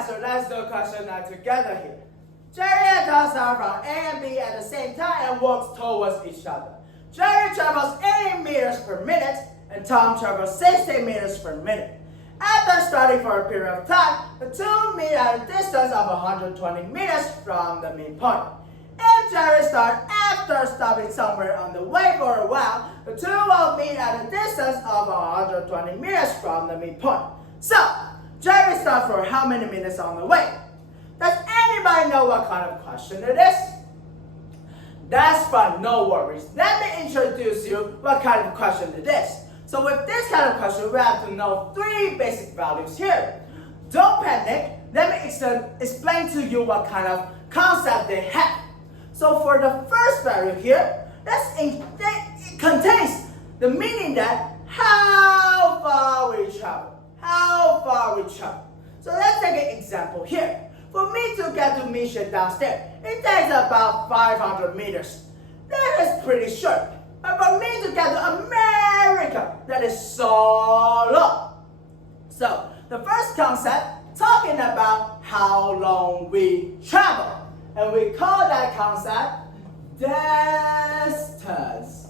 guys, so let's do question 9 together here. Jerry and Tom start from A and B at the same time and walks towards each other. Jerry travels 80 meters per minute and Tom travels 60 meters per minute. After starting for a period of time, the two meet at a distance of 120 meters from the midpoint. If Jerry starts after stopping somewhere on the way for a while, the two will meet at a distance of 120 meters from the midpoint. So, Jerry starts for how many minutes on the way? Does anybody know what kind of question it is? That's fine, no worries. Let me introduce you what kind of question it is. So with this kind of question, we have to know 3 basic values here. Don't panic. Let me explain to you what kind of concept they have. So for the first value here, it contains the meaning that how far we travel. How far we travel. So let's take an example here. For me to get to Mission downstairs, it takes about 500 meters. That is pretty short. But for me to get to America, that is so long. So the first concept, talking about how long we travel. And we call that concept distance.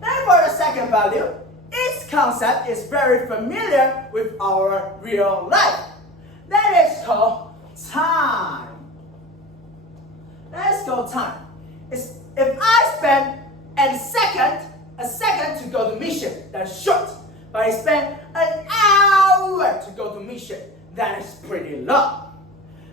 Then for the second value, its concept is very familiar with our real life. That is called time. Let's go time. If I spend a second to go to Mission, that's short. But I spend an hour to go to Mission, that is pretty long.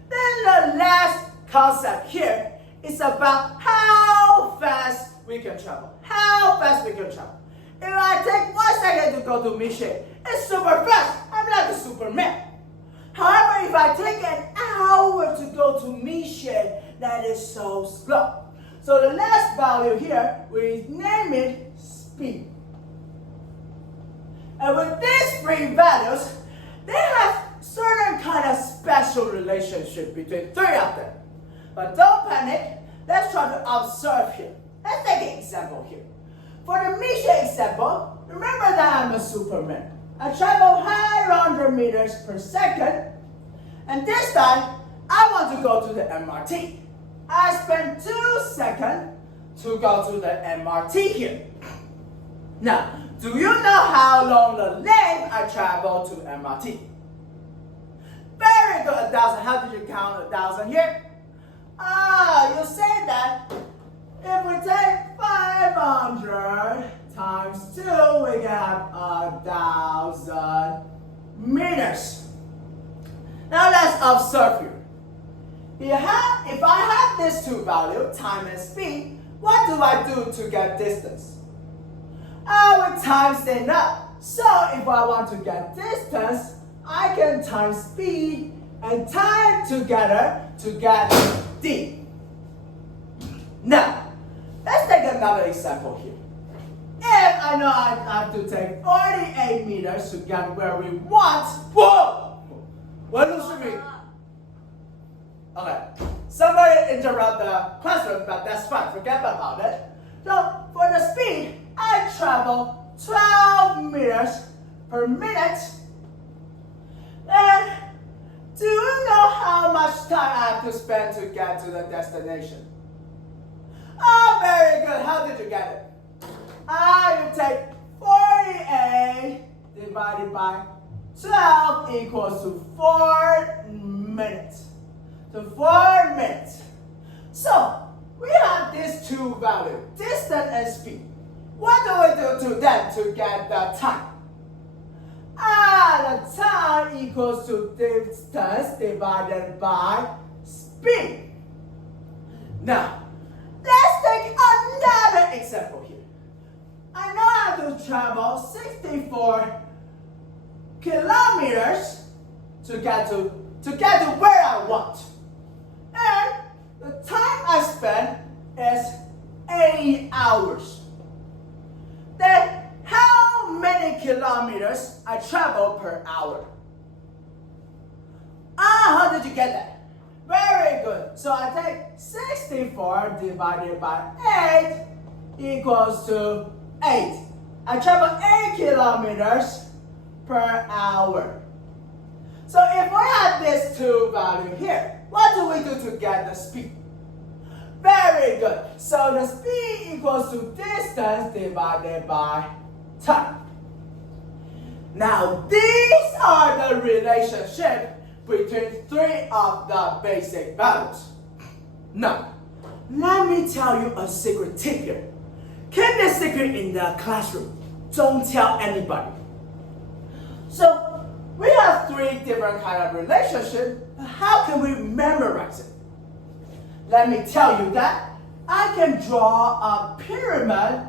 Then the last concept here is about how fast we can travel. How fast we can travel. If I take 1 second to go to Mission, it's super fast. I'm like a Superman. However, if I take an hour to go to Mission, that is so slow. So the last value here, we name it speed. And with these 3 values, they have certain kind of special relationship between 3 of them. But don't panic. Let's try to observe here. Let's take an example here. For the Mission example, remember that I'm a Superman. I travel 500 meters per second. And this time, I want to go to the MRT. I spend 2 seconds to go to the MRT here. Now, do you know how long the length I travel to MRT? Very good, 1,000. How did you count 1,000 here? You say that if we take 500 times 2, we have 1,000 meters. Now let's observe here. If I have these 2 values, time and speed, what do I do to get distance? I will times them up. So if I want to get distance, I can times speed and time together to get d. Now, let's take another example here. If I know I have to take 48 meters to get where we want, whoa! What does it mean? Okay, somebody interrupt the question, but that's fine, forget about it. So, for the speed, I travel 12 meters per minute. And do you know how much time I have to spend to get to the destination? Oh, very good. How did you get it? You take 48 divided by 12 equals to 4 minutes. So 4 minutes. So we have these 2 values, distance and speed. What do we do to them to get the time? The time equals to distance divided by speed. Now, let's take another example here. I know I have to travel 64 kilometers to get to where I want. And the time I spend is 8 hours. Then how many kilometers I travel per hour? How did you get that? Very good. So I take 64 divided by 8 equals to 8. I travel 8 kilometers per hour. So if we have this 2 value here, what do we do to get the speed? Very good. So the speed equals to distance divided by time. Now these are the relationship between 3 of the basic values. Now, let me tell you a secret tip here. Keep this secret in the classroom. Don't tell anybody. So we have 3 different kind of relationships. How can we memorize it? Let me tell you that I can draw a pyramid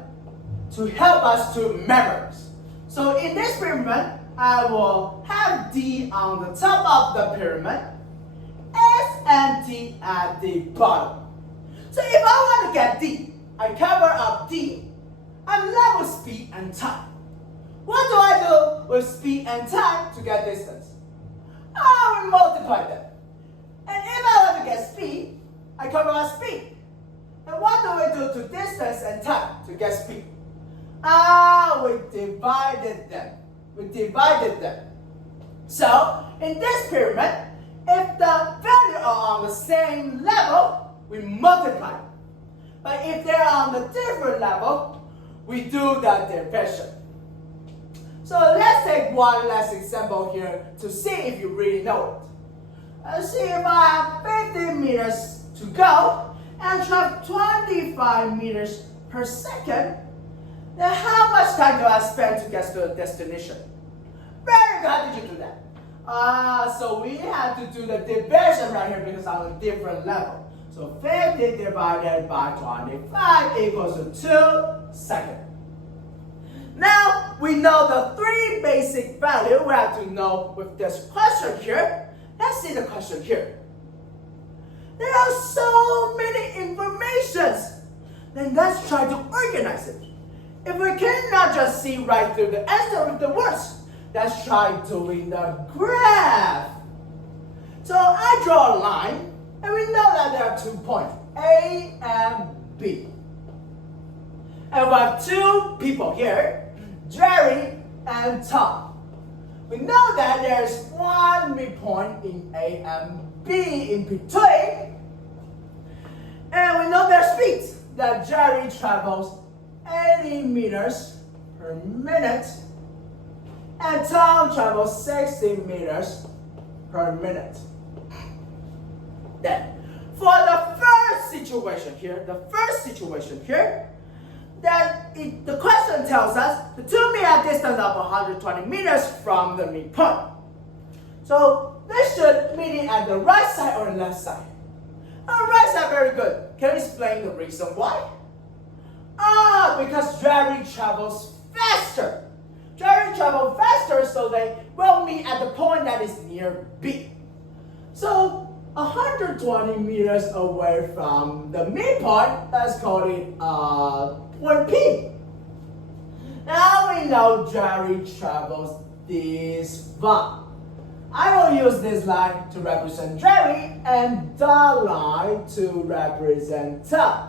to help us to memorize. So in this pyramid, I will have D on the top of the pyramid, S and T at the bottom. So if I want to get D, I cover up D. I'm left with speed and time. What do I do with speed and time to get distance? I will multiply them. And if I want to get speed, I cover up speed. And what do we do to distance and time to get speed? We divided them. So in this pyramid, if the values are on the same level, we multiply. But if they're on a different level, we do the division. So let's take one last example here to see if you really know it. Let's see if I have 50 meters to go and travel 25 meters per second, then how much time do I spend to get to the destination? Very good. How did you do that? So we have to do the division right here because on a different level. So 50 divided by 25 equals to 2 seconds. Now we know the 3 basic values we have to know with this question here. Let's see the question here. There are so many informations. Then let's try to organize it. If we cannot just see right through the answer with the words, let's try doing the graph. So I draw a line, and we know that there are 2 points, A and B. And we have 2 people here, Jerry and Tom. We know that there's 1 midpoint in A and B in between. And we know their speeds, that Jerry travels 80 meters per minute, and Tom travels 60 meters per minute. Then, for the first situation here, the question tells us the 2 meet at a distance of 120 meters from the midpoint. So they should meet at the right side or left side. On the right side, very good. Can you explain the reason why? Because Jerry travels faster. So they will meet at the point that is near B. So 120 meters away from the midpoint, let's call it point P. Now we know Jerry travels this far. I will use this line to represent Jerry and the line to represent Tom.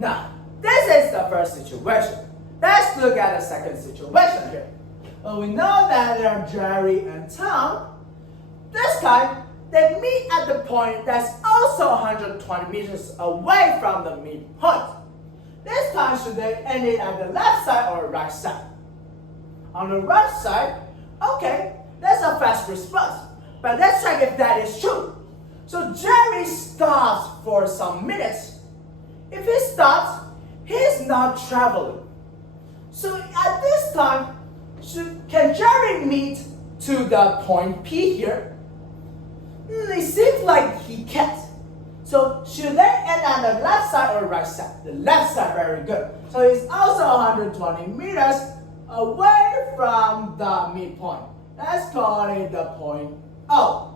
Now, this is the first situation. Let's look at the second situation here. Well, we know that there are Jerry and Tom. This time, they meet at the point that's also 120 meters away from the midpoint. This time, should they end it at the left side or right side? On the right side, okay, that's a fast response. But let's check if that is true. So Jerry stops for some minutes. If he stops, he's not traveling. So at this time, can Jerry meet to the point P here? It seems like he can't. So should they end on the left side or right side? The left side, very good. So it's also 120 meters away from the midpoint. Let's call it the point O.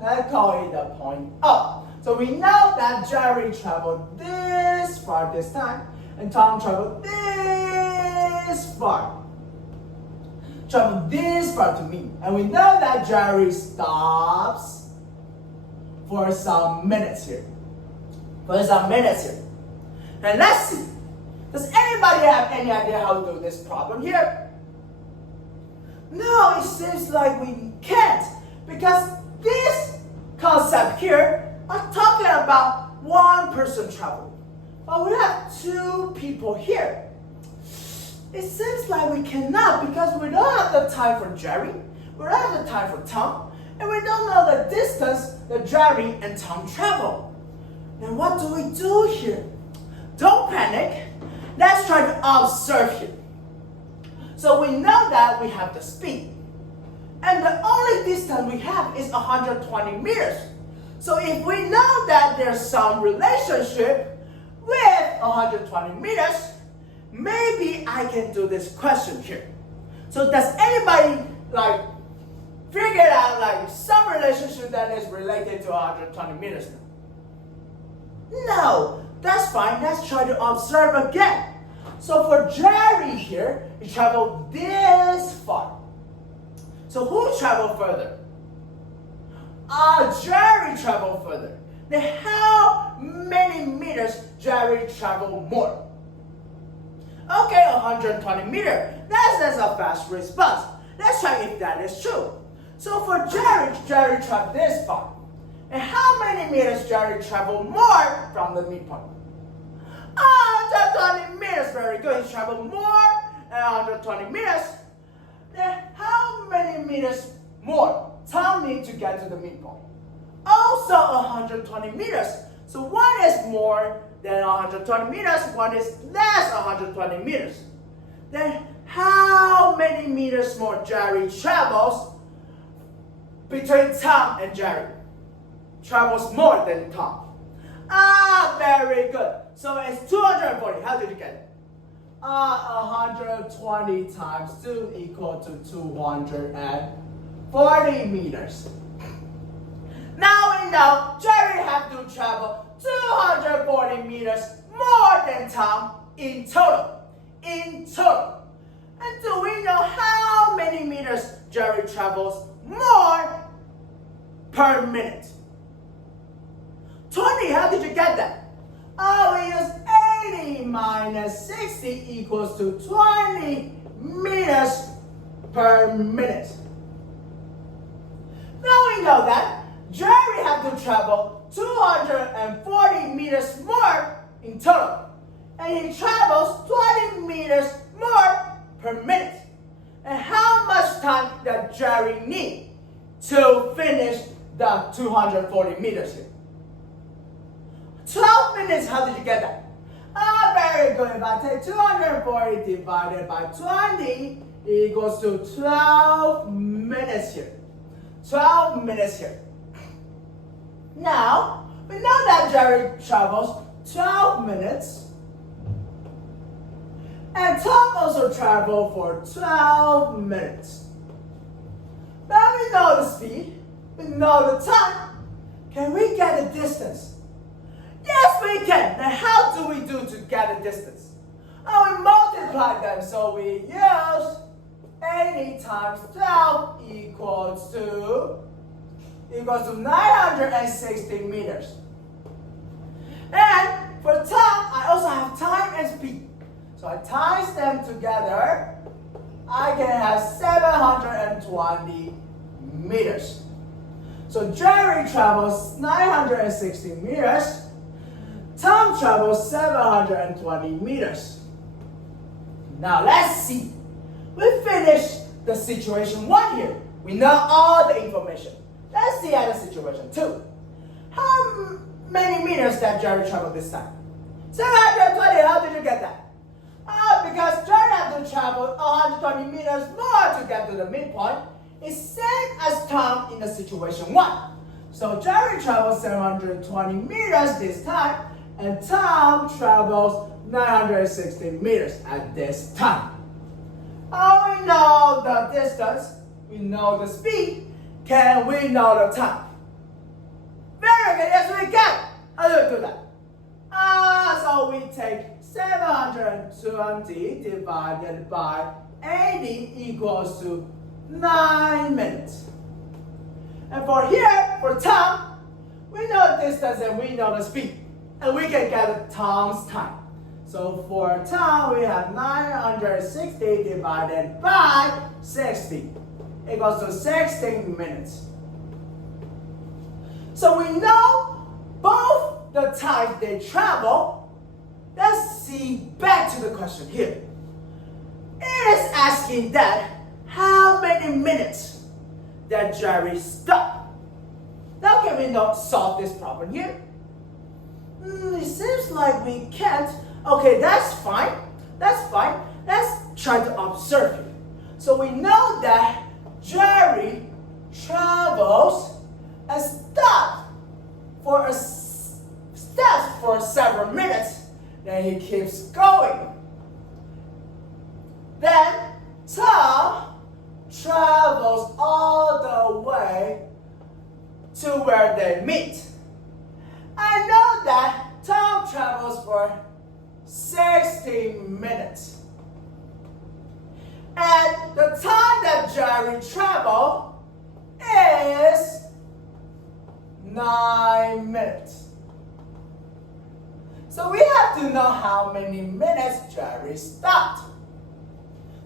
So we know that Jerry traveled this far this time, and Tom traveled this far. To me. And we know that Jerry stops for some minutes here. And let's see. Does anybody have any idea how to do this problem here? No, it seems like we can't, because this concept here are talking about one person traveling. But we have two people here. It seems like we cannot, because we don't have the time for Jerry, we don't have the time for Tom, and we don't know the distance that Jerry and Tom travel. Then what do we do here? Don't panic. Let's try to observe here. So we know that we have the speed. And the only distance we have is 120 meters. So if we know that there's some relationship with 120 meters, maybe I can do this question here. So does anybody figure out some relationship that is related to 120 meters now? No, that's fine. Let's try to observe again. So for Jerry here, he traveled this far. So who traveled further? Jerry traveled further. Then how many meters Jerry traveled more? Okay, 120 meters. That's a fast response. Let's try if that is true. So for Jerry traveled this far. And how many meters Jerry traveled more from the midpoint? 120 meters, very good. He traveled more than 120 meters. Then how many meters more Tom needs to get to the midpoint? Also 120 meters. So one is more than 120 meters, one is less 120 meters. Then how many meters more Jerry travels between Tom and Jerry? Travels more than Tom. Very good. So it's 240. How did you get it? 120 times 2 equal to 240 meters. Now we know Jerry have to travel 240 meters more than Tom in total. And do we know how many meters Jerry travels more per minute? 20, how did you get that? We use 80 minus 60 equals to 20 meters per minute. Now we know that Jerry had to travel 240 meters more in total. And he travels 20 meters more per minute. And how much time does Jerry need to finish the 240 meters here? 12 minutes, how did you get that? Very good. If I take 240 divided by 20 equals to 12 minutes here. 12 minutes here. Now, we know that Jerry travels 12 minutes. And Tom also traveled for 12 minutes. Now we know the speed. We know the time. Can we get the distance? Yes, we can. Now, how do we do to get the distance? We multiply them. So we use 80 times 12 equals to 960 meters. And for Tom, I also have time and speed. So I times them together. I can have 720 meters. So Jerry travels 960 meters. Tom travels 720 meters. Now let's see. We finished the situation 1 here. We know all the information. Let's see at the situation 2. How many meters did Jerry travel this time? 720. How did you get that? Because Jerry had to travel 120 meters more to get to the midpoint. It's same as Tom in the situation 1. So Jerry travels 720 meters this time. And Tom travels 960 meters at this time. We know the distance, we know the speed. Can we know the time? Very good, yes we can. How do we do that? So we take 720 divided by 80 equals to 9 minutes. And for here, for Tom, we know the distance and we know the speed. And we can get Tom's time. So for time, we have 960 divided by 60 equals to 16 minutes. So we know both the times they travel. Let's see back to the question here. It is asking that how many minutes that Jerry stopped. Now can we not solve this problem here? It seems like we can't. Okay, that's fine. That's fine. Let's try to observe it. So we know that Jerry travels and stops for several minutes. Then he keeps going. Then Tom travels all the way to where they meet. I know that Tom travels for 16 minutes. And the time that Jerry traveled is 9 minutes. So we have to know how many minutes Jerry stopped.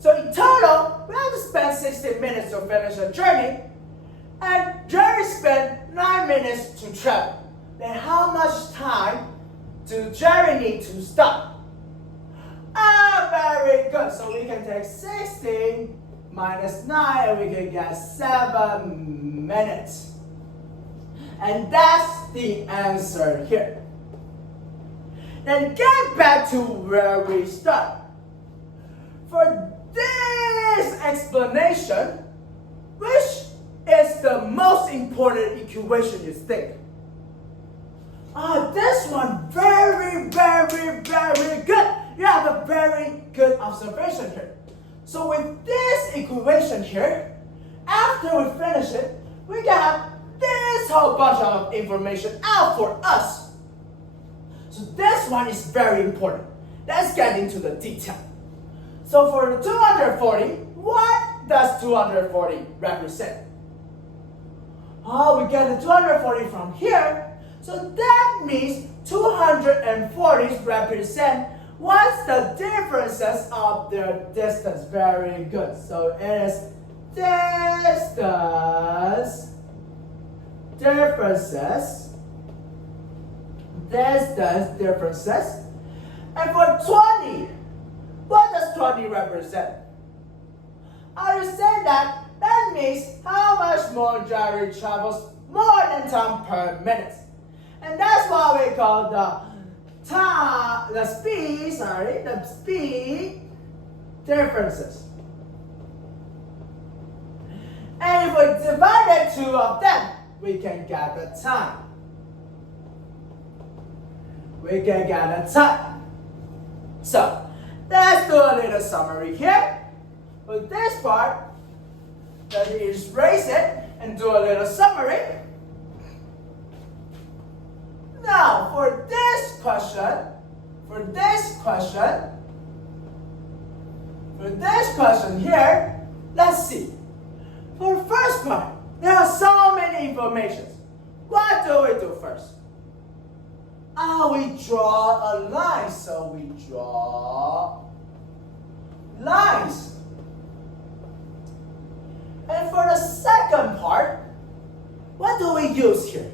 So in total, we have to spend 60 minutes to finish a journey, and Jerry spent 9 minutes to travel. Then how much time do Jerry need to stop? Very good. So we can take 16 minus 9, and we can get 7 minutes. And that's the answer here. Then get back to where we start. For this explanation, which is the most important equation you think? This one, very, very, very good. You have a very good observation here. So with this equation here, after we finish it, we got this whole bunch of information out for us. So this one is very important. Let's get into the detail. So for the 240, what does 240 represent? We get the 240 from here. So that means 240 represent what's the differences of their distance. Very good. So it is distance differences. And for 20, what does 20 represent? I would say that means how much more Jerry travels more than time per minute. And that's what we call the speed differences. And if we divide the two of them, we can get the time. So let's do a little summary here. For this part, let me erase it and do a little summary. Now, for this question here, let's see. For the first part, there are so many information. What do we do first? We draw a line. So we draw lines. And for the second part, what do we use here?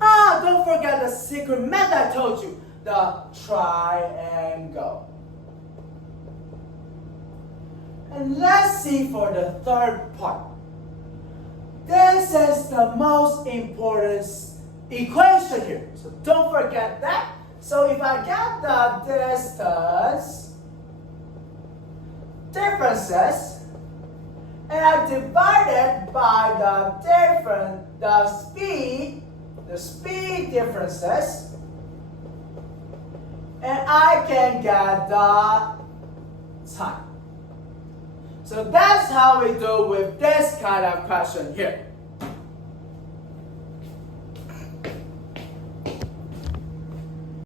Don't forget the secret method I told you, the triangle. And let's see for the third part. This is the most important equation here. So don't forget that. So if I get the distance differences, and I divide it by the speed differences, and I can get the time. So that's how we do with this kind of question here.